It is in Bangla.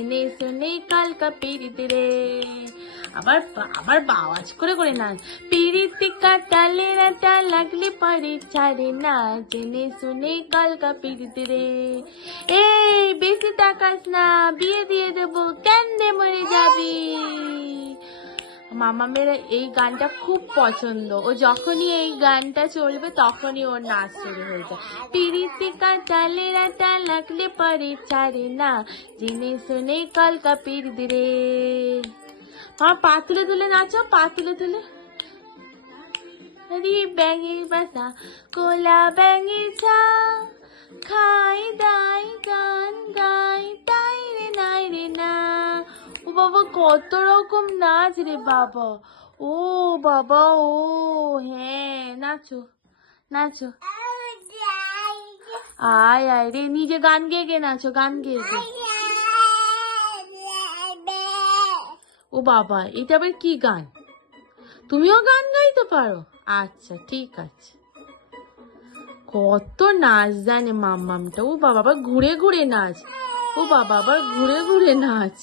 জেনে শুনে কালকা পিরিত রে, আবার আবার আওয়াজ করে করে নাচ। পিরিত কাটালে রাটা লাগলে পারে ছাড়ে না, জেনে শুনে কালকা পিরিত রে। এই বেশি তাকাস না, বিয়ে দিয়ে দেবো, কেন্দে মরে যাবি। মামা মেয়েরা এই গানটা খুব পছন্দ, ও যখনই এই গানটা চলবে তখনই ওর নাচ শুরু হয়ে যায়। পিরিতি কাটালে রাটা লাগলে পরে ছাড়ে না, জেনে শুনে কালকা পিরিত রে। মা পা তুলে তুলে নাচো, পা তুলে তুলে। রি ব্যাঙের বাসা, কোলা ব্যাঙের ছা, খাই দাই গান গাই, তাই রে নাই রে না। ও বাবা কত রকম নাচ রে বাবা, ও বাবা ও হ্যাঁ, নাচো নাচো। আয় আয় রে, নিজে গান গেয়ে গে নাচো, গান গেয়ে গে। ও বাবা, এটা আবার কি গান? তুমিও গান গাইতে পারো? আচ্ছা ঠিক আছে। কত নাচ জানে মাম্মামটা। ও বাবা আবার ঘুরে ঘুরে নাচ, ও বাবা আবার ঘুরে ঘুরে নাচ।